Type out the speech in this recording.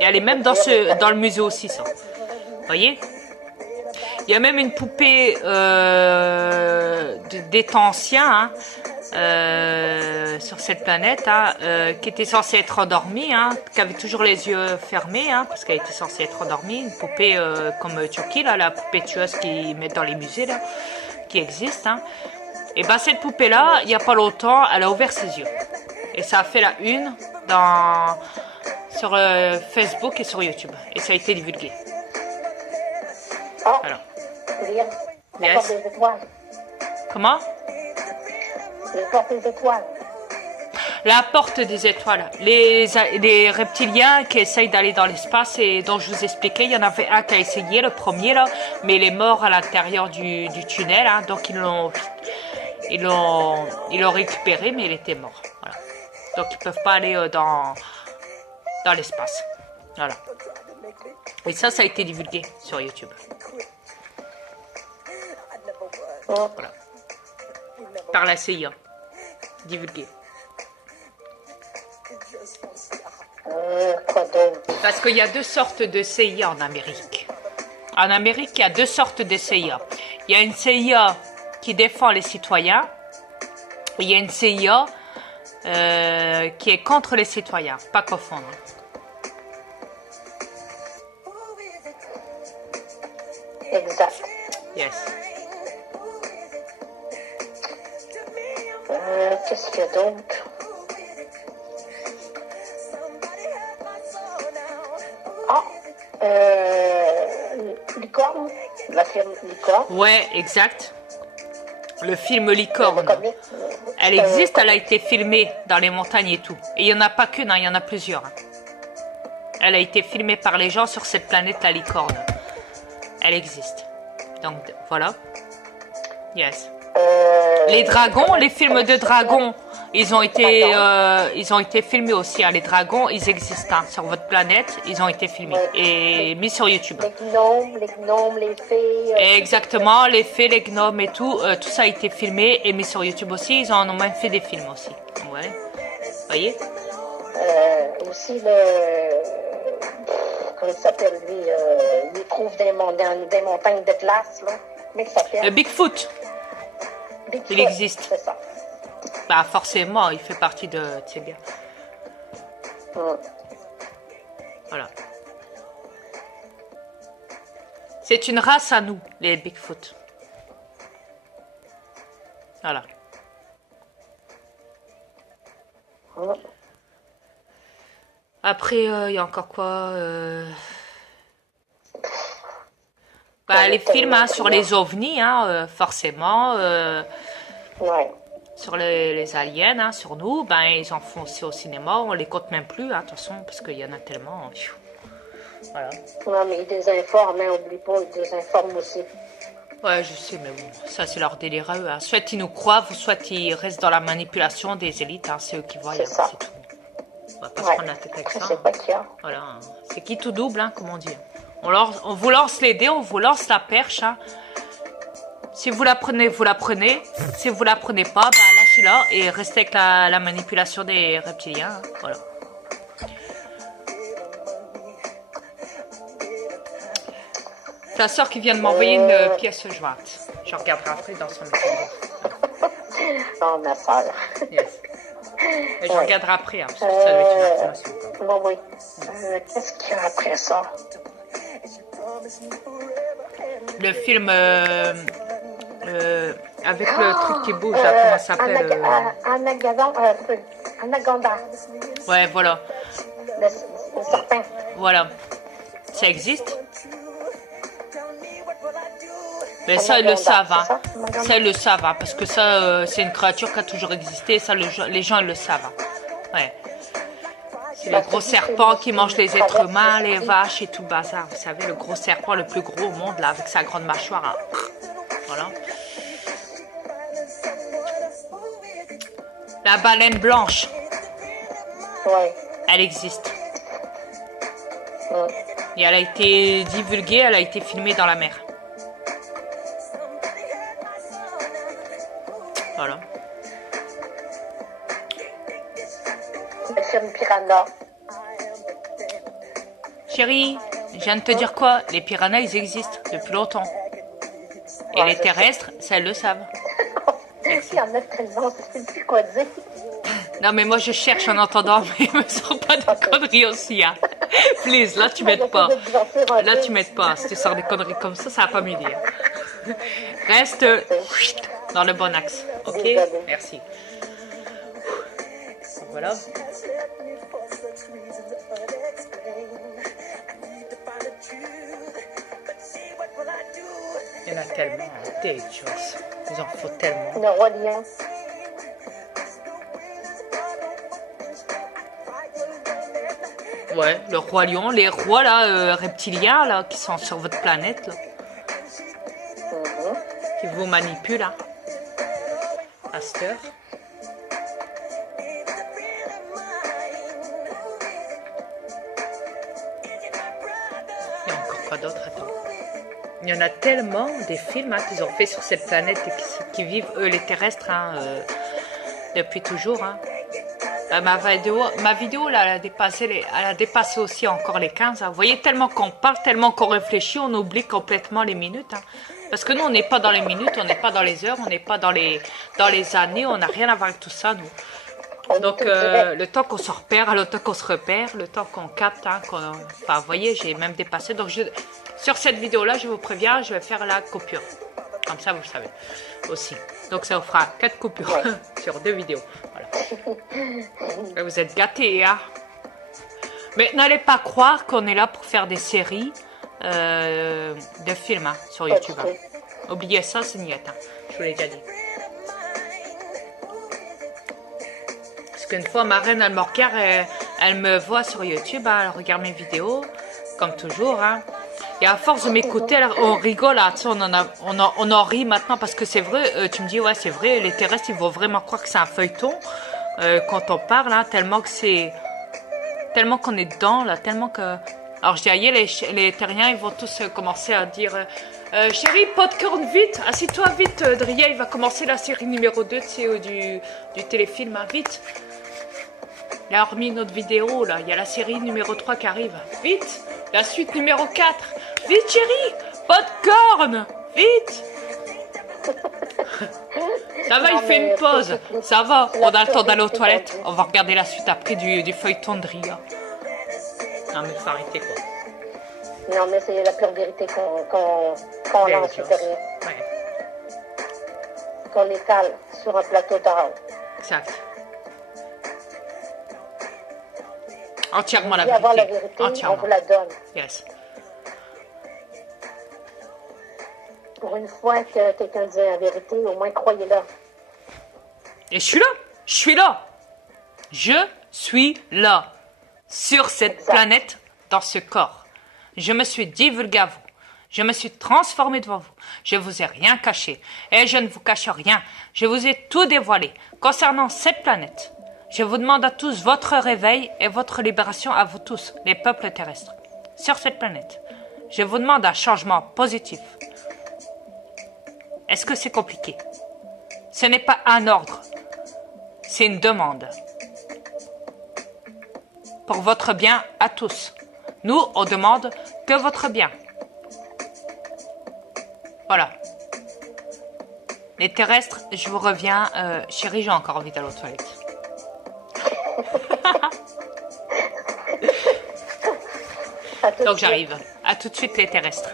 Et elle est même dans le musée aussi, ça. Vous voyez? Il y a même une poupée des temps anciens, hein, sur cette planète, hein, qui était censée être endormie, hein, qui avait toujours les yeux fermés, hein, parce qu'elle était censée être endormie. Une poupée comme Chucky, là, la poupée tueuse qu'ils mettent dans les musées, là, qui existe. Hein. Et ben cette poupée-là, il n'y a pas longtemps, elle a ouvert ses yeux. Et ça a fait la une sur Facebook et sur YouTube. Et ça a été divulgué. Ah, Voilà. la Yes. porte des étoiles. Comment? La porte des étoiles. La porte des étoiles. Les reptiliens qui essayent d'aller dans l'espace et dont je vous expliquais, il y en avait un qui a essayé, le premier là, mais il est mort à l'intérieur du tunnel, hein, donc ils l'ont récupéré, mais il était mort. Voilà. Donc ils peuvent pas aller dans l'espace. Voilà. Et ça a été divulgué sur YouTube. Voilà. Par la CIA. Divulgué. Quoi d'autre? Parce qu'il y a deux sortes de CIA en Amérique. En Amérique, il y a deux sortes de CIA. Il y a une CIA qui défend les citoyens. Et il y a une CIA qui est contre les citoyens. Pas confondre. Exact. Yes. Qu'est-ce qu'il y a d'autre? Ah, Licorne, la firme Licorne. Ouais, exact. Le film Licorne. Le comic. Elle existe, elle a été filmée dans les montagnes et tout. Et il n'y en a pas qu'une, hein, il y en a plusieurs. Hein. Elle a été filmée par les gens sur cette planète, la Licorne. Elle existe. Donc, voilà. Yes. Les dragons, les films de dragons, ils ont été filmés aussi. Hein. Les dragons, ils existent hein, sur votre planète. Ils ont été filmés et mis sur YouTube. Les gnomes, les fées. Exactement, les fées, les gnomes et tout. Tout ça a été filmé et mis sur YouTube aussi. Ils en ont même fait des films aussi. Ouais. Vous voyez? Aussi comment il s'appelle lui? Il trouve des montagnes de glace là. Comment il s'appelle? Bigfoot. Bigfoot, Il existe. C'est ça. Bah forcément, il fait partie de ces gars. Voilà. C'est une race à nous, les Bigfoot. Voilà. Après, il y a encore quoi bah, les films hein, sur les ovnis, hein, forcément. Ouais. Sur les aliens, hein, sur nous, ben ils en font aussi au cinéma. On les compte même plus, hein, de toute façon, parce qu'il y en a tellement. Voilà. Non, mais ils désinforment, hein, oublie pas, ils désinforment aussi. Ouais, je sais, mais bon, ça c'est leur délire à eux. Hein. Soit ils nous croient, soit ils restent dans la manipulation des élites. Hein, c'est eux qui voient, hein, c'est tout. On va pas se prendre la tête avec ça. C'est pas qu'il y a. Voilà. Hein. C'est qui tout double, hein, comme on dit. On vous lance les dés, on vous lance la perche. Hein. Si vous la prenez, vous la prenez. Si vous la prenez pas, bah lâchez-la et restez avec la manipulation des reptiliens. Hein. Voilà. Ta soeur qui vient de m'envoyer une pièce jointe. Je regarderai après dans son message. Oh, ma soeur. Yes. Je regarderai après, hein, parce que ça doit être une information. Bon, oui. Qu'est-ce qu'il y a après ça? Le film avec le truc qui bouge, là, comment ça s'appelle Anaconda. Ouais, voilà. Le serpent. Voilà. Ça existe? Mais ça, ils le savent. Hein. Ça, ils le savent. Hein, parce que ça, c'est une créature qui a toujours existé. Ça, les gens, ils le savent. Hein. Ouais. C'est le gros serpent qui mange les êtres humains, les vaches et tout le bazar. Vous savez, le gros serpent le plus gros au monde, là, avec sa grande mâchoire. Hein. Voilà. La baleine blanche. Ouais. Elle existe. Et elle a été divulguée, elle a été filmée dans la mer. Voilà. sur une piranha. Chérie, je viens de te dire quoi? Les piranhas, ils existent depuis longtemps. Et Ouais, les je sais. terrestres, ça, elles le savent. Il y en a tellement, je ne sais plus quoi dire. Non, mais moi, je cherche en entendant, mais me sors pas de conneries aussi, hein. Please, là, tu m'aides pas. Là, tu m'aides pas. Si tu sors des conneries comme ça va pas m'aider. Hein. Reste dans le bon axe. Ok? Désolée. Merci. Voilà. Il y en a tellement, des choses. Ils en faut tellement. Le roi lion. Ouais, le roi lion, les rois là, reptiliens là, qui sont sur votre planète, là, qui vous manipulent là, à cette heure. Il y a encore quoi d'autre? Attends. Il y en a tellement des films hein, qu'ils ont fait sur cette planète et qui vivent, eux, les terrestres, hein, depuis toujours. Hein. Ma vidéo là, elle a dépassé aussi encore les 15. Hein. Vous voyez, tellement qu'on parle, tellement qu'on réfléchit, on oublie complètement les minutes. Hein. Parce que nous, on n'est pas dans les minutes, on n'est pas dans les heures, on n'est pas dans les années, on n'a rien à voir avec tout ça, nous. Donc, le temps qu'on se repère, le temps qu'on se repère, le temps qu'on capte, hein, enfin, vous voyez, j'ai même dépassé. Donc, sur cette vidéo-là, je vous préviens, je vais faire la coupure. Comme ça, vous le savez aussi. Donc, ça vous fera 4 coupures sur 2 vidéos. Voilà. Vous êtes gâtés, hein. Mais n'allez pas croire qu'on est là pour faire des séries de films hein, sur YouTube. Hein. Oubliez ça, c'est niette. Hein. Je vous l'ai déjà dit. Parce qu'une fois, ma reine, elle me regarde, elle me voit sur YouTube, hein, elle regarde mes vidéos, comme toujours. Hein. Et à force de m'écouter, on rigole, hein, on en rit maintenant parce que c'est vrai, tu me dis, ouais, c'est vrai, les terrestres, ils vont vraiment croire que c'est un feuilleton quand on parle, hein, tellement qu'on est dedans, là, tellement que... Alors je dis, aïe, les terriens, ils vont tous commencer à dire, chérie, popcorn, vite, assis-toi vite, Dria, il va commencer la série numéro 2 du téléfilm, hein, vite. Il a remis notre vidéo, là, il y a la série numéro 3 qui arrive, vite, la suite numéro 4, vite chérie, popcorn, vite. Ça va, il fait une pause, ça va, on a le temps d'aller aux toilettes, on va regarder la suite après du feuilleton de Dria. Non mais il faut arrêter quoi. Non mais c'est la pure vérité qu'on lance derrière. Ouais. Qu'on étale sur un plateau d'or. Exact. Entièrement la Avoir la vérité. vérité, Entièrement. on vous la donne. Yes. Pour une fois que quelqu'un dit la vérité, au moins croyez-la. Et je suis là. Je suis là. Je suis là. Sur cette planète, dans ce corps. Je me suis divulgué à vous. Je me suis transformé devant vous. Je vous ai rien caché. Et je ne vous cache rien. Je vous ai tout dévoilé. Concernant cette planète, je vous demande à tous votre réveil et votre libération à vous tous, les peuples terrestres. Sur cette planète, je vous demande un changement positif. Est-ce que c'est compliqué? Ce n'est pas un ordre. C'est une demande. Pour votre bien à tous. Nous, on demande que votre bien. Voilà. Les terrestres, je vous reviens. Chérie, j'ai encore envie d'aller aux toilettes. Donc j'arrive. À tout de suite les terrestres.